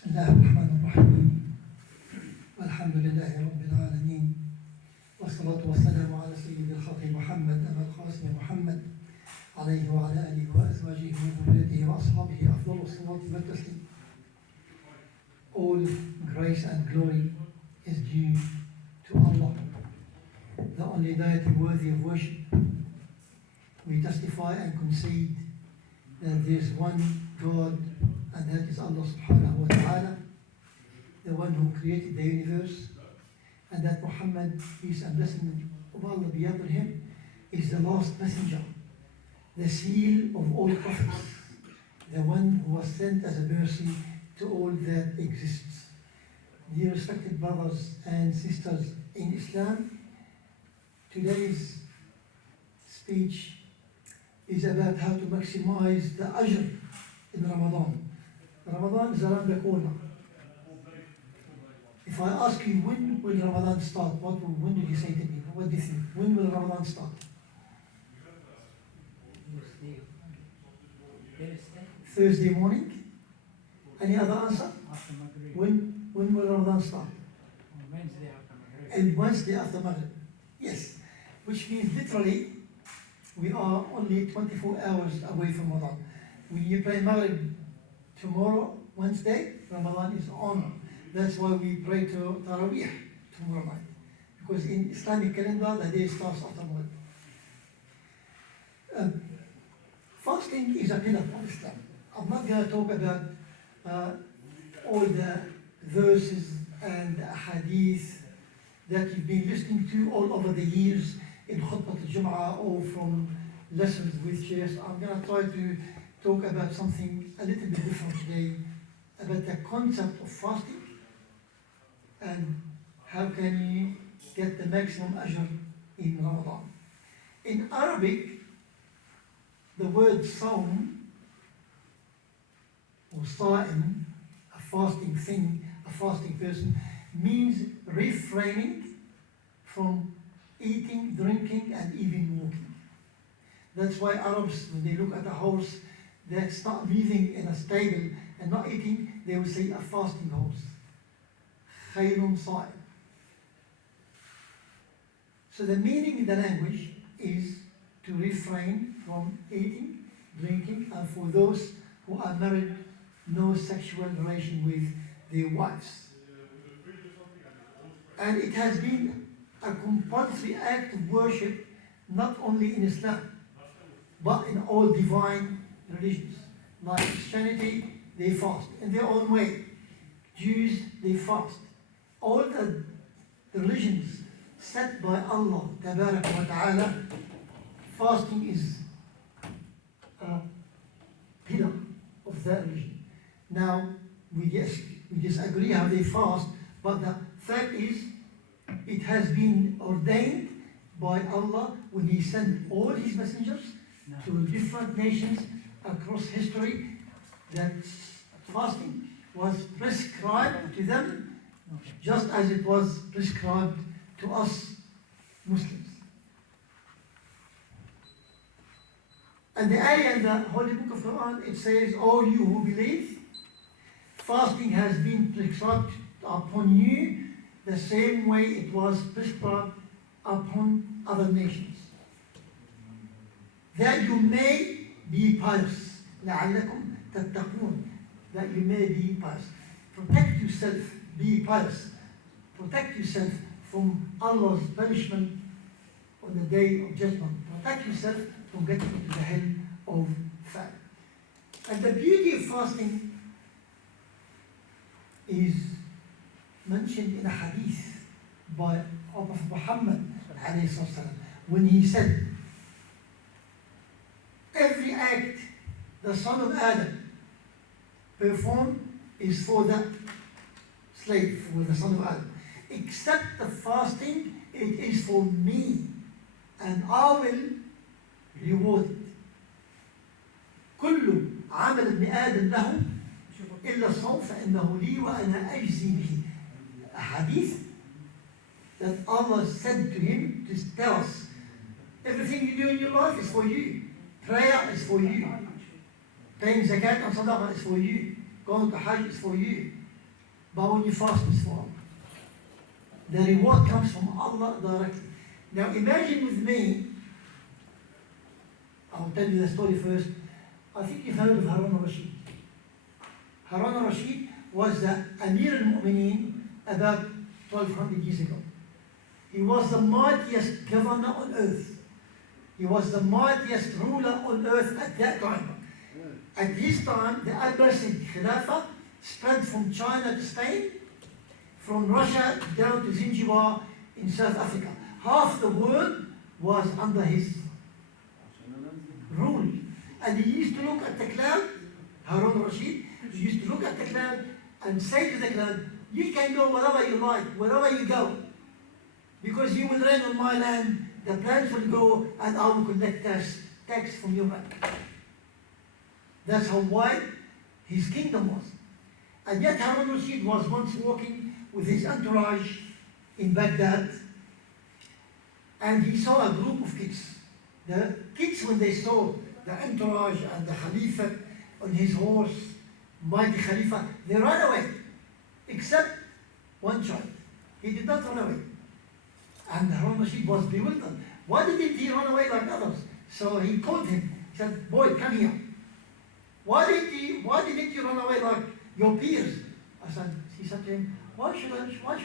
بسم الله الرحمن الرحيم والحمد لله رب العالمين والصلاة والسلام على سيد الخلق محمد أبا القاسم محمد عليه وعلى آله وأزواجه وذريته وأصحابه أفضل الصلاة والتسليم. All grace and glory is due to Allah, the only deity worthy of worship. We testify and concede that there is one God, and that is Allah subhanahu wa ta'ala, the one who created the universe, and that Muhammad, peace and blessing of Allah be upon him, is the last messenger, the seal of all prophets, the one who was sent as a mercy to all that exists. Dear respected brothers and sisters in Islam, today's speech is about how to maximize the Ajr in Ramadan. Ramadan is around the corner. If I ask you when will Ramadan start, when did you say to me? What do you think? When will Ramadan start? Thursday morning? Any other answer? After Maghrib. When will Ramadan start? Wednesday after Maghrib. And Wednesday after Maghrib. Yes. Which means literally we are only 24 hours away from Ramadan. When you pray Maghrib tomorrow, Wednesday, Ramadan is on. That's why we pray to Taraweeh tomorrow night. Because in Islamic calendar, the day starts after Maghrib. Fasting is a pillar of Islam. I'm not going to talk about all the verses and hadith that you've been listening to all over the years in Khutbah al-Jum'ah or from lessons with sheikhs. I'm going to try to talk about something a little bit different today, about the concept of fasting and how can you get the maximum ajr in Ramadan. In Arabic, the word sawm or sa'im, a fasting thing, a fasting person, means refraining from eating, drinking, and even walking. That's why Arabs, when they look at a horse that start living in a stable and not eating, they will say a fasting horse. Khayrun sa'im. So the meaning in the language is to refrain from eating, drinking, and for those who are married, no sexual relation with their wives. And it has been a compulsory act of worship not only in Islam, but in all divine religions. Like Christianity, they fast in their own way. Jews, they fast. All the religions set by Allah, Tabarak wa Ta'ala, fasting is a pillar of that religion. Now, we disagree how they fast, but the fact is, it has been ordained by Allah when He sent all His messengers to different nations across history, that fasting was prescribed to them just as it was prescribed to us Muslims. And the ayah in the Holy Book of Quran, it says, "O you who believe, fasting has been prescribed upon you the same way it was prescribed upon other nations, that you may be pious, لعلكم تتقون, that you may be pious. Protect yourself, be pious. Protect yourself from Allah's punishment on the day of judgment. Protect yourself from getting into the hell of fire." And the beauty of fasting is mentioned in a hadith by Prophet Muhammad when he said, "Every act the son of Adam performed is for the slave, for the son of Adam, except the fasting, it is for me, and I will reward it. كل عمل ابن آدم له إلا الصوم فإنه لي وأنا أجزي به." A hadith that Allah said to him to tell us, everything you do in your life is for you. Prayer is for you. Paying zakat and sadaqah is for you. Going to Hajj is for you. But when you fast, it's for Allah. The reward comes from Allah directly. Now imagine with me, I'll tell you the story first. I think you've heard of Harun al-Rashid. Harun al-Rashid was the Amir al-Mu'mineen about 1200 years ago. He was the mightiest governor on earth. He was the mightiest ruler on earth at that time. At his time, the Abbasid Khilafah spread from China to Spain, from Russia down to Zanzibar in South Africa. Half the world was under his rule. And he used to look at the cloud, Harun Rashid, he used to look at the cloud and say to the cloud, you can go wherever you like, wherever you go. Because you will rain on my land, the plants will grow, and I will collect tax from your land. That's how wide his kingdom was. And yet Harun Rashid was once walking with his entourage in Baghdad, and he saw a group of kids. The kids, when they saw the entourage and the Khalifa on his horse, mighty Khalifa, they ran away, except one child. He did not run away. And Harun Rashid was bewildered. Why didn't he run away like others? So he called him. He said, boy, come here. Why didn't you run away like your peers? He said to him, why should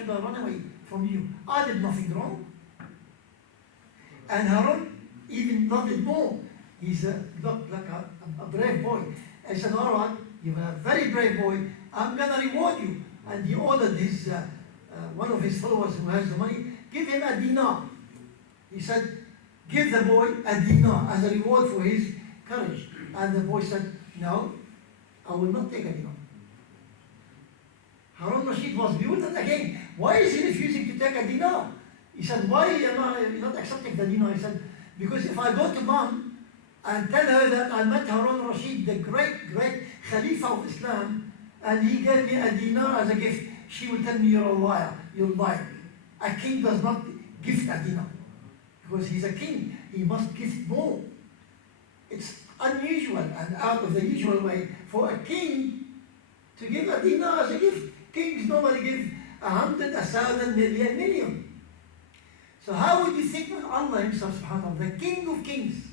I run away from you? I did nothing wrong. And Harun even loved it more. He's looked like a brave boy. I said, all right, you're a very brave boy. I'm going to reward you. And he ordered his one of his followers who has the money, give him a dinar. He said, give the boy a dinar as a reward for his courage. And the boy said, no, I will not take a dinar. Harun Rashid was bewildered again. Why is he refusing to take a dinar? He said, why am I not accepting the dinar? He said, because if I go to Mom and tell her that I met Harun Rashid, the great Khalifa of Islam, and he gave me a dinar as a gift, she will tell me you're a liar, you're lying. A king does not gift a dinar. Because he's a king, he must gift more. It's unusual and out of the usual way for a king to give a dinar as a gift. Kings normally give 100, 1,000, maybe a million. So how would you think when Allah himself, subhanahu wa ta'ala, the King of Kings,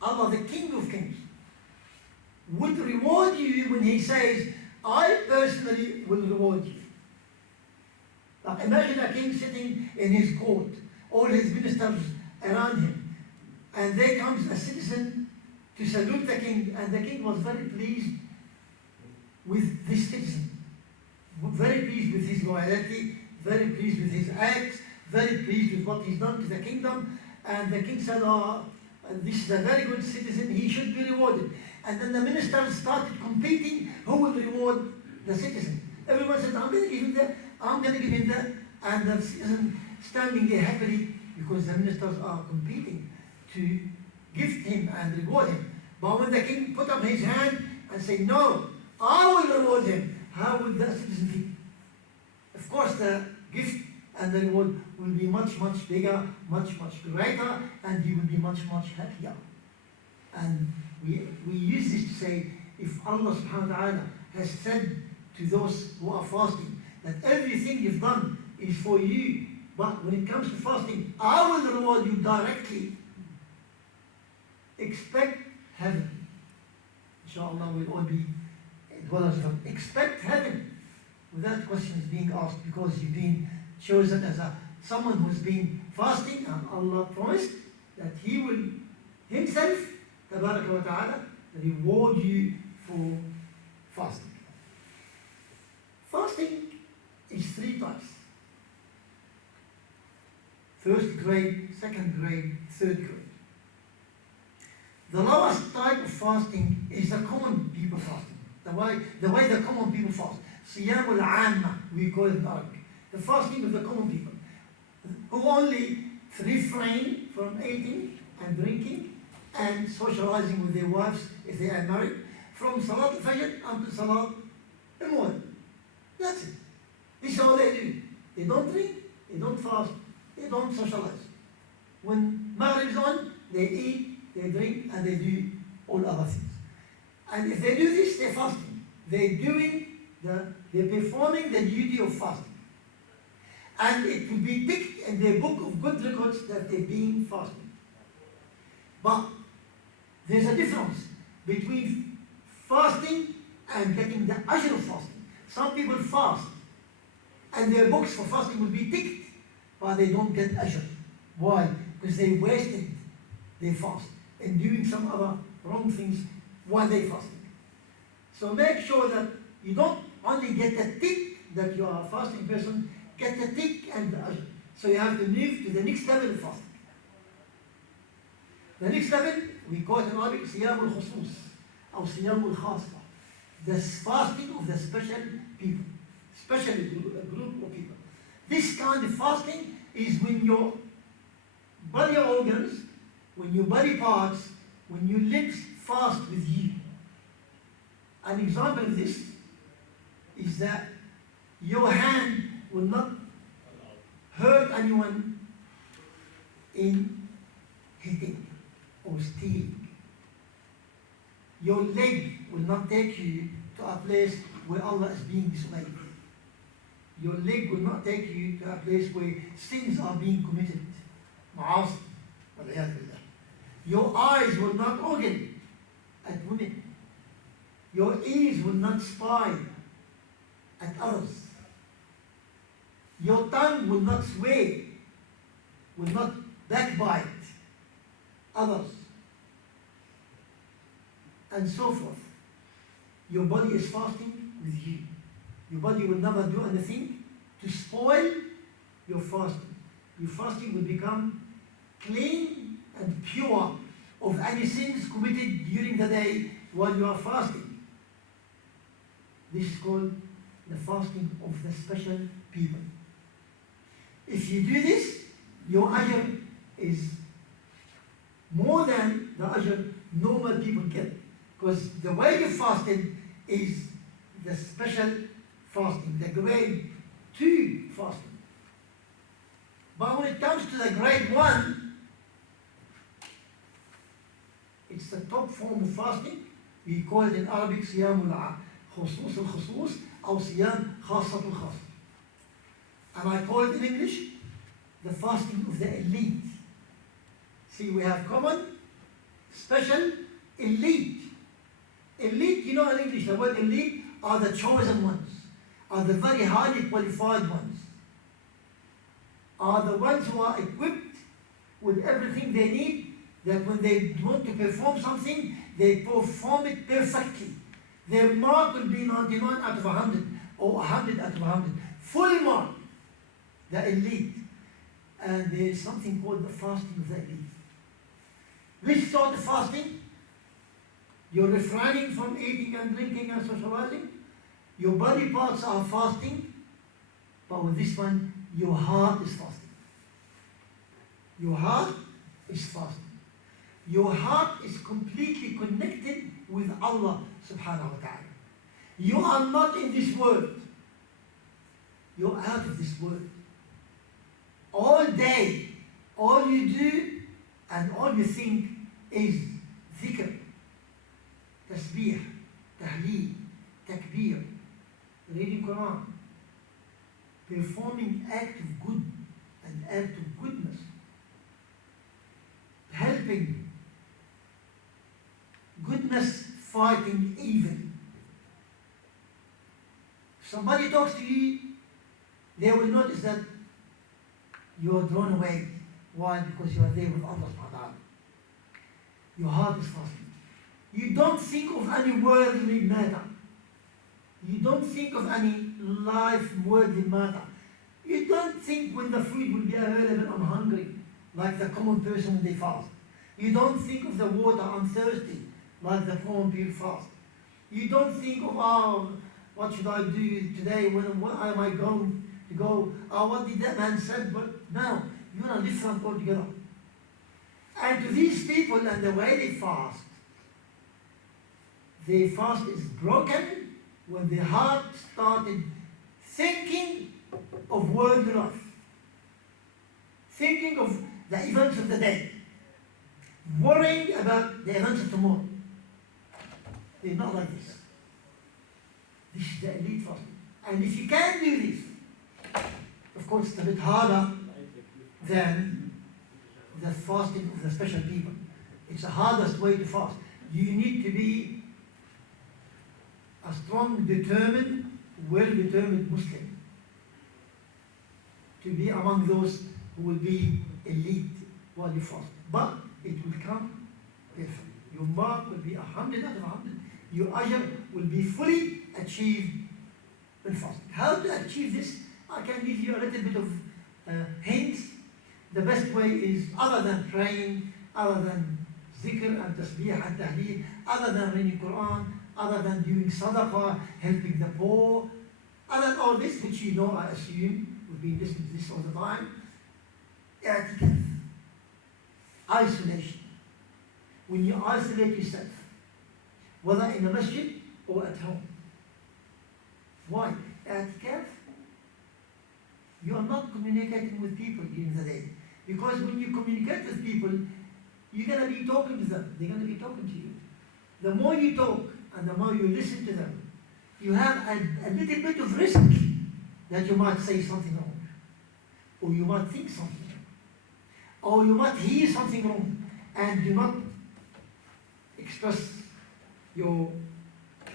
Allah, the King of Kings, would reward you when he says, I personally will reward you. Like imagine a king sitting in his court, all his ministers around him, and there comes a citizen to salute the king, and the king was very pleased with this citizen, very pleased with his loyalty, very pleased with his acts, very pleased with what he's done to the kingdom, and the king said, oh, this is a very good citizen, he should be rewarded. And then the ministers started competing, who will reward the citizen. Everyone said, I'm going to give him that, I'm going to give him that, and the citizen standing there happily because the ministers are competing to gift him and reward him. But when the king put up his hand and said, no, I will reward him, how would that citizen feel? Of course, the gift and the reward will be much, much bigger, much, much greater, and he will be much, much happier. And we use this to say, if Allah subhanahu wa ta'ala has said to those who are fasting that everything you've done is for you, but when it comes to fasting, I will reward you directly. Expect heaven. Inshallah, we'll all be dwellers of heaven. Expect heaven without questions being asked, because you've been chosen as someone who's been fasting, and Allah promised that He will Himself, Tabaraka wa Ta'ala, reward you for fasting. Fasting is 3 types. First grade, second grade, third grade. The lowest type of fasting is the common people fasting. The way the common people fast. Siyam al-amma, we call it in Arabic. The fasting of the common people, who only refrain from eating and drinking and socializing with their wives if they are married, from Salat al-Fajr until Salat al-Mu'ad. That's it. This is all they do. They don't drink, they don't fast, they don't socialize. When Maghrib is on, they eat, they drink, and they do all other things. And if they do this, they're fasting. They're doing the They're performing the duty of fasting. And it will be ticked in their book of good records that they've been fasting. But there's a difference between fasting and getting the ajr of fasting. Some people fast, and their books for fasting will be ticked, but they don't get ajr. Why? Because they wasted their fast and doing some other wrong things while they fasting. So make sure that you don't only get the tick that you are a fasting person, get the tick and the ajr. So you have to move to the next level of fasting. The next level, we call it in Arabic siyam al-khusus, or siyam al-khasa. The fasting of the special people, special group of people. This kind of fasting is when your body organs, when your body parts, when your lips fast with you. An example of this is that your hand will not hurt anyone in hitting or stealing. Your leg will not take you to a place where Allah is being disobeyed. Your leg will not take you to a place where sins are being committed. Ma'asi. Your eyes will not ogle at women. Your ears will not spy at others. Your tongue will not swear, will not backbite others, and so forth. Your body is fasting with you. Your body will never do anything to spoil your fasting. Your fasting will become clean and pure of any sins committed during the day while you are fasting. This is called the fasting of the special people. If you do this, your ajr is more than the ajr normal people get. Because the way you fasted is the special fasting, the grade 2 fasting. But when it comes to the grade 1, it's the top form of fasting. We call it in Arabic siyam al-khusus al-khusus or siyam khasat al-khas. And I call it in English the fasting of the elite. See, we have common, special, elite. Elite, you know in English, the word elite are the chosen ones, are the very highly qualified ones, are the ones who are equipped with everything they need, that when they want to perform something, they perform it perfectly. Their mark will be 99 out of 100 or 100 out of 100. Full mark, the elite. And there is something called the fasting of the elite. Which sort of fasting? You're refraining from eating and drinking and socializing. Your body parts are fasting. But with this one, your heart is fasting. Your heart is fasting. Your heart is completely connected with Allah subhanahu wa ta'ala. You are not in this world. You're out of this world. All day, all you do and all you think is dhikr, tasbih, tahleel, takbir, reading Quran, performing act of good and act of goodness, helping, goodness fighting evil. If somebody talks to you, they will notice that you are drawn away. Why? Because you are there with Allah subhanahu wa ta'ala. Your heart is fasting. You don't think of any worldly matter. You don't think of any life worldly matter. You don't think when the food will be available, I'm hungry, like the common person when they fast. You don't think of the water, I'm thirsty, like the common people fast. You don't think of, what should I do today? Where am I going to go? What did that man said? But no, you're on a different altogether. And to these people and the way they fast, their fast is broken when their heart started thinking of worldly life, thinking of the events of the day, worrying about the events of tomorrow. They're not like this. This is the elite fasting. And if you can do this, of course it's a bit harder than the fasting of the special people. It's the hardest way to fast. You need to be a strong, determined, well-determined Muslim to be among those who will be elite while you fast. But it will come perfect. Your mark will be 100 out of 100. Your ajr will be fully achieved in fasting. How to achieve this? I can give you a little bit of hints. The best way is, other than praying, other than zikr and tasbih and tahleel, other than reading Quran, other than doing sadaqah, helping the poor, other than all this, which you know, I assume, we've been listening to this all the time, i'tikaf, isolation. When you isolate yourself, whether in a masjid or at home. Why? I'tikaf, you are not communicating with people during the day. Because when you communicate with people, you're going to be talking to them. They're going to be talking to you. The more you talk and the more you listen to them, you have a little bit of risk that you might say something wrong. Or you might think something wrong. Or you might hear something wrong and do not express your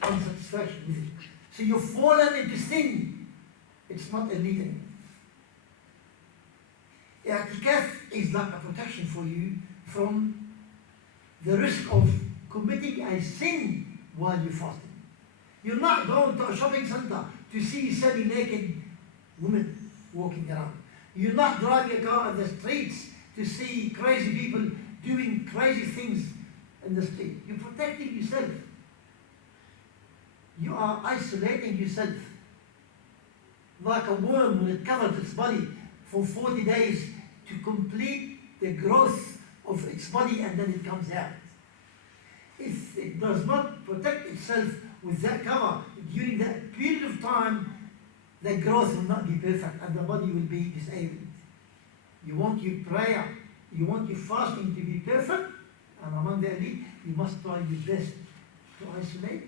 unsatisfaction with it. So you've fallen into sin. It's not illegal. I'tikaf is like a protection for you from the risk of committing a sin while you're fasting. You're not going to a shopping center to see semi-naked women walking around. You're not driving a car on the streets to see crazy people doing crazy things in the street. You're protecting yourself. You are isolating yourself. Like a worm when it covers its body for 40 days to complete the growth of its body and then it comes out. If it does not protect itself with that cover during that period of time, the growth will not be perfect and the body will be disabled. You want your prayer, you want your fasting to be perfect, and among the elite, you must try your best to isolate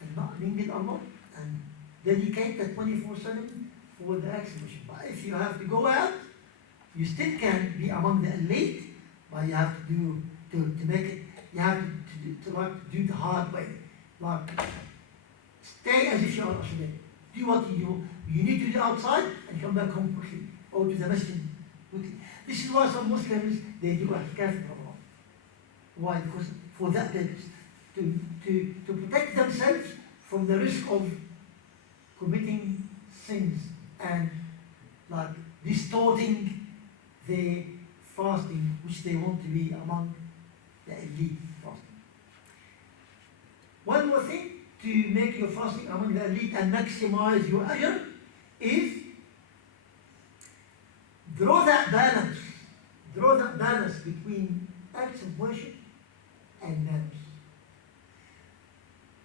and not link it Allah and dedicate the 24/7 for the exhibition. But if you have to go out, you still can be among the elite, but you have to do to make it. You have to like do the hard way. Like stay as if you are isolated. Do what you do. You need to do outside and come back home quickly, or to the masjid quickly. This is why some Muslims they do i'tikaf in Ramadan. Why? Because for that purpose, to protect themselves from the risk of committing sins and like distorting the fasting, which they want to be among the elite fasting. One more thing to make your fasting among the elite and maximize your ajr is draw that balance between acts of worship and manners.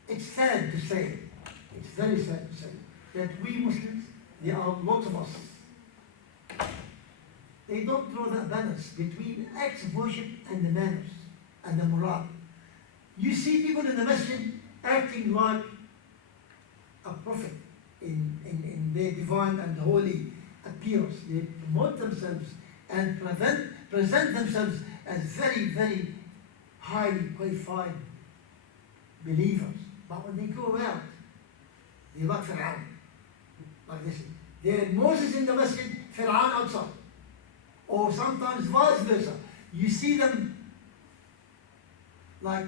It's sad to say, it's very sad to say, that we Muslims, there are lots of us, they don't draw that balance between acts of worship and the manners and the morale. You see people in the masjid acting like a prophet in their divine and holy appearance. They promote themselves and present themselves as very, very highly qualified believers. But when they go out, they're like Fir'aun, like this. They're Moses in the masjid, Fir'aun outside. Or sometimes vice versa. You see them like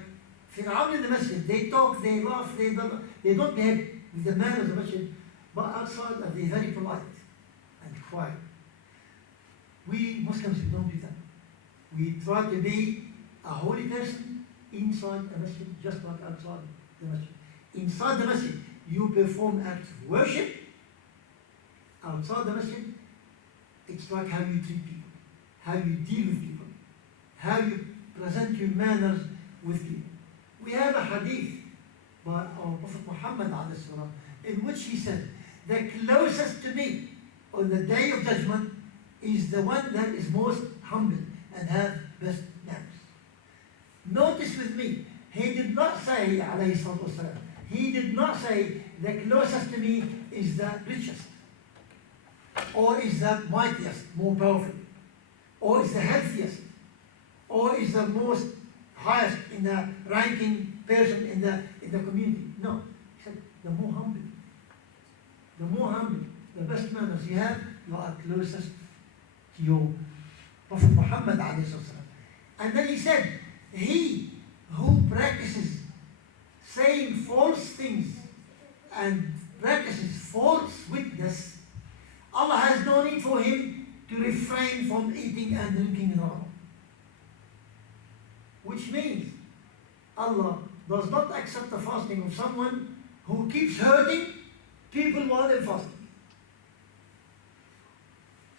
Fir'aun in the masjid. They talk, they laugh, they don't behave with the manners of the masjid, but outside they're very polite and quiet. We Muslims, we don't do that. We try to be a holy person inside the masjid, just like outside the masjid. Inside the masjid, you perform acts of worship. Outside the masjid, it's like how you treat people, how you deal with people, how you present your manners with people. We have a hadith by our Prophet Muhammad in which he said, the closest to me on the day of judgment is the one that is most humble and have best manners. Notice with me, he did not say, alayhi salatu wasalam, He did not say the closest to me is the richest, or is the mightiest, more powerful, or is the healthiest, or is the most highest in the ranking person in the community. No, he said the more humble. The more humble, the best manners you have, you are closest to your Prophet Muhammad alayhi salam. And then he said, he who practices saying false things and practices false witness, Allah has no need for him to refrain from eating and drinking in Ramadan. Which means Allah does not accept the fasting of someone who keeps hurting people while they're fasting.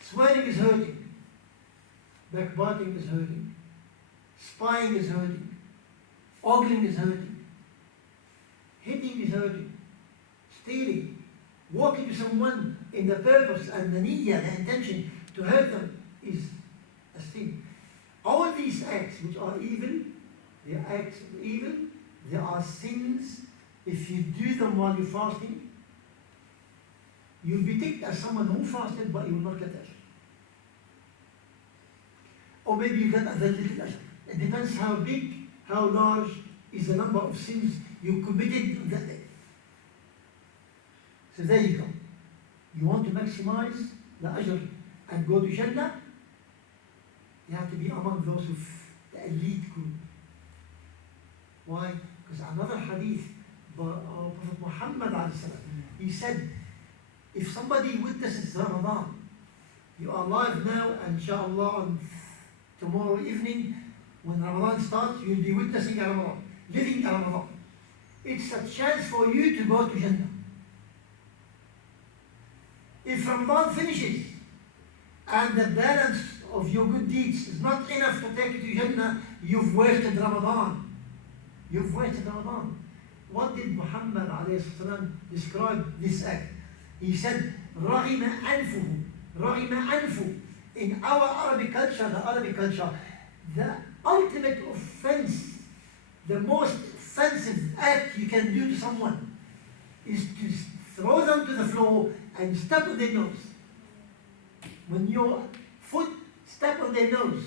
Swearing is hurting, backbiting is hurting, spying is hurting, ogling is hurting, hitting is hurting, stealing, walking to someone in the purpose and the niyyah, the intention to hurt them is a sin. All these acts which are evil, they are acts of evil, they are sins. If you do them while you're fasting, you'll be ticked as someone who fasted, but you will not get ajr. Or maybe you get a very little ajr. It depends how big, how large is the number of sins you committed on that day. So there you go. You want to maximize the ajr and go to Jannah, you have to be among those of the elite group. Why? Because another hadith by our Prophet Muhammad alayhi salam, he said, if somebody witnesses Ramadan, you are alive now, and inshallah on tomorrow evening, when Ramadan starts, you'll be witnessing a Ramadan, living a Ramadan. It's a chance for you to go to Jannah. If Ramadan finishes, and the balance of your good deeds is not enough to take you to Jannah, you've wasted Ramadan. You've wasted Ramadan. What did Muhammad alayhi salam describe this act? He said, رَغِمَ أَنْفُهُ رَغِمَ أَنْفُ. In our Arabic culture, the Arabic culture, the ultimate offense, the most offensive act you can do to someone is to throw them to the floor and step on their nose. When your foot step on their nose,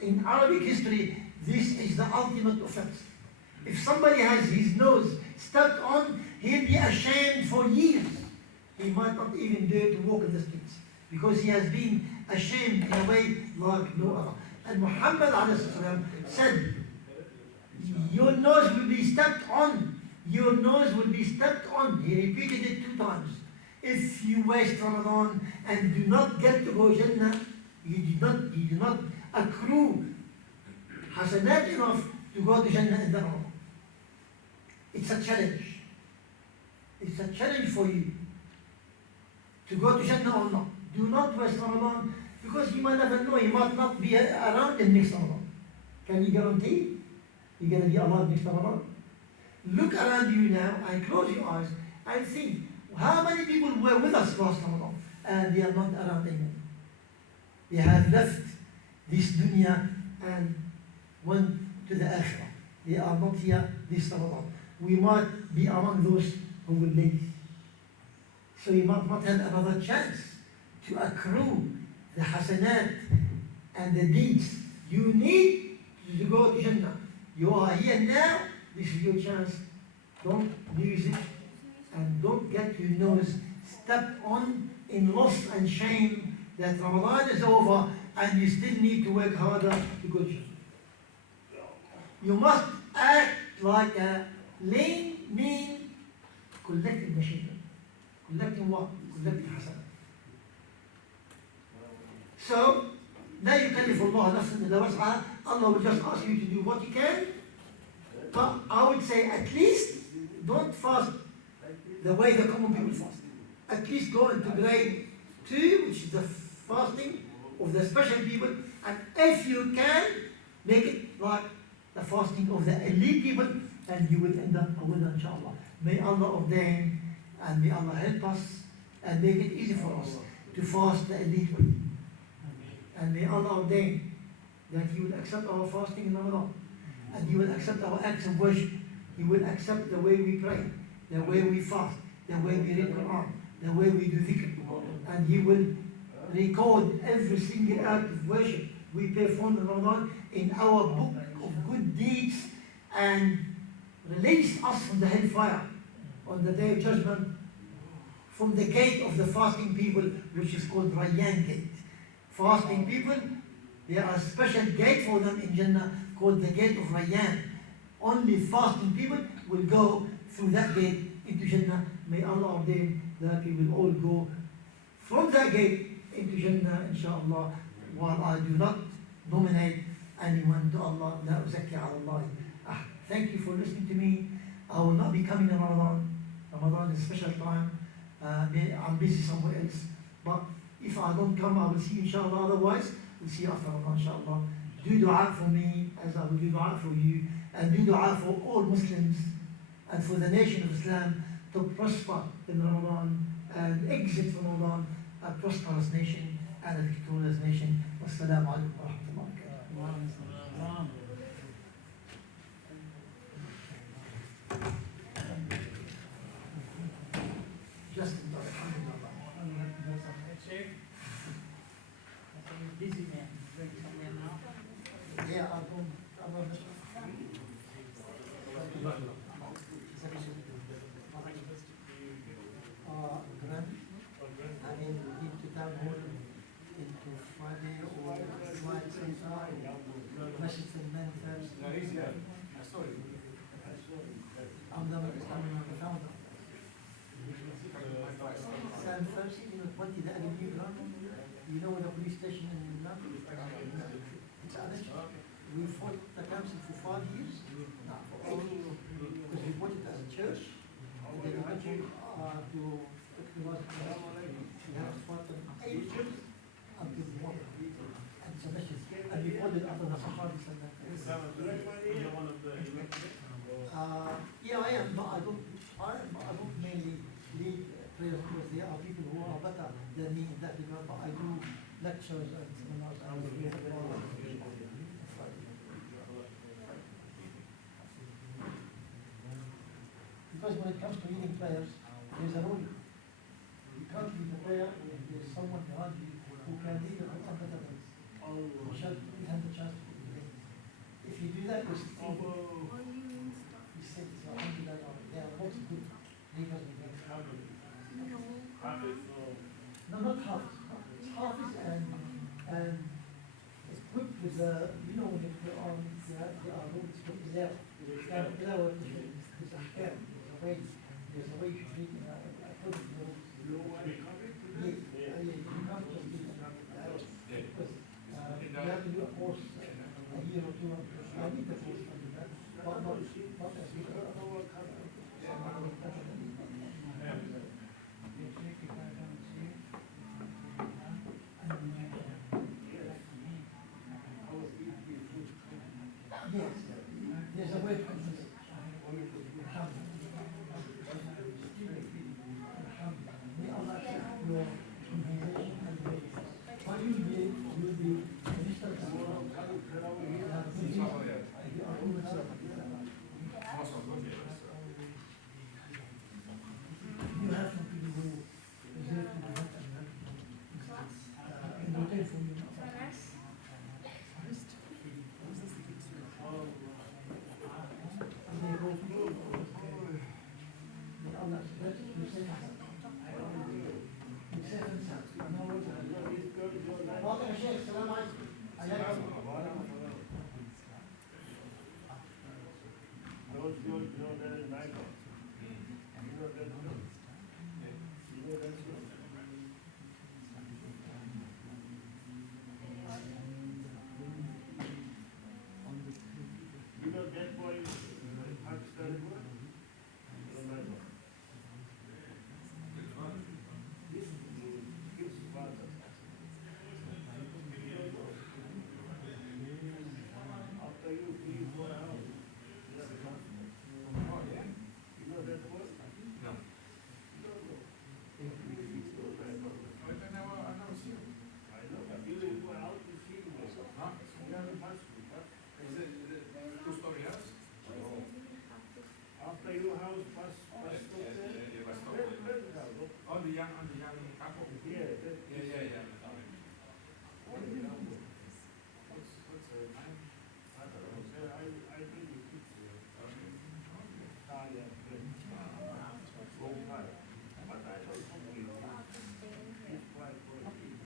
in Arabic history, this is the ultimate offense. If somebody has his nose stepped on, he'll be ashamed for years. He might not even dare to walk in the streets because he has been ashamed in a way like no other. And Muhammad ﷺ said, your nose will be stepped on. Your nose will be stepped on. He repeated it 2 times. If you waste Ramadan and do not get to go Jannah, you do not accrue hasanat enough to go to Jannah in the Ramadan. It's a challenge. It's a challenge for you to go to Jannah or not. Do not waste Ramadan, because you might never know, you might not be around in next Ramadan. Can you guarantee you're going to be alive next Ramadan? Look around you now and close your eyes and think, how many people were with us last Ramadan and they are not around anymore? They have left this dunya and went to the akhirah. They are not here this Ramadan. We might be among those who will leave. So you might not have another chance to accrue the hasanat and the deeds you need to go to Jannah. You are here now, this is your chance. Don't lose it, and don't get your nose stepped on in loss and shame that Ramadan is over and you still need to work harder to go to Jannah. You must act like a lean, mean, collecting machine. Collecting what? Collecting hasanat. So, لا يكلف الله نفسا إلا وسعها. Allah will just ask you to do what you can. But I would say at least don't fast the way the common people fast. At least go into grade 2, which is the fasting of the special people. And if you can, make it like the fasting of the elite people, and you will end up a winner, inshallah. May Allah ordain and may Allah help us and make it easy for us to fast the elite way. And may Allah ordain that He will accept our fasting in Ramadan, and He will accept our acts of worship. He will accept the way we pray. the way we fast, the way we read Quran, the way we do dhikr. And He will record every single act of worship we perform in Ramadan in our book of good deeds and release us from the hellfire on the day of judgment from the gate of the fasting people, which is called Rayyan gate. Fasting people, there are a special gate for them in Jannah called the gate of Rayyan. Only fasting people will go through that gate into Jannah. May Allah ordain that we will all go from that gate into Jannah, inshallah, while I do not nominate anyone to Allah. La uzakki ala Allah. Thank you for listening to me. I will not be coming in Ramadan. Ramadan is a special time. I'm busy somewhere else. But if I don't come, I will see you, inshallah. Otherwise, we'll see you after Ramadan, inshallah. Do dua for me as I will do dua for you. And do dua for all Muslims and for the nation of Islam to prosper in Ramadan and exit from Ramadan a prosperous nation and a victorious nation. Wassalamu alaikum wa rahmatullahi wa barakatuh. Just Busy man, drink somewhere now. yeah, I'm going I mean, into town hall, into Friday or Friday sometime, Masjid al-Man first. I'm the founder. Sam first, 20 the Avenue Ground. You know where the police station in London? It's Ajr. We fought the council for 5 years. No, for 8 years. Because we bought it as a church. And then we went to we have fought them 8 years until the war. And it's a mission. And we called it after the Sahabis and that. Yeah, I am, but I don't mainly lead prayers because there are people who are better than me in that regard, but I do lectures and seminars and because when it comes to leading prayers, there's a rule. You can't lead the prayer if there's someone behind you who can lead the Quran better than us. You should have the chance to do it. If you do that, you say it's alhamdulillah, there are lots of good leaders in there. No, not half. It's Hafiz and equipped with the, when you put on, there are rules put there. There's a way you should read according to the rules. You can't just do that. Because you have to do a course a year or two. I need the course to do that. Not as good Yes, there's a way to do it. May Allah accept your conversation and prayers. But you'll be ministers as well. You are always you have some people who deserve to be helped and rotate for you. house bus stop there. Yeah, bus stop. Where is that? On the young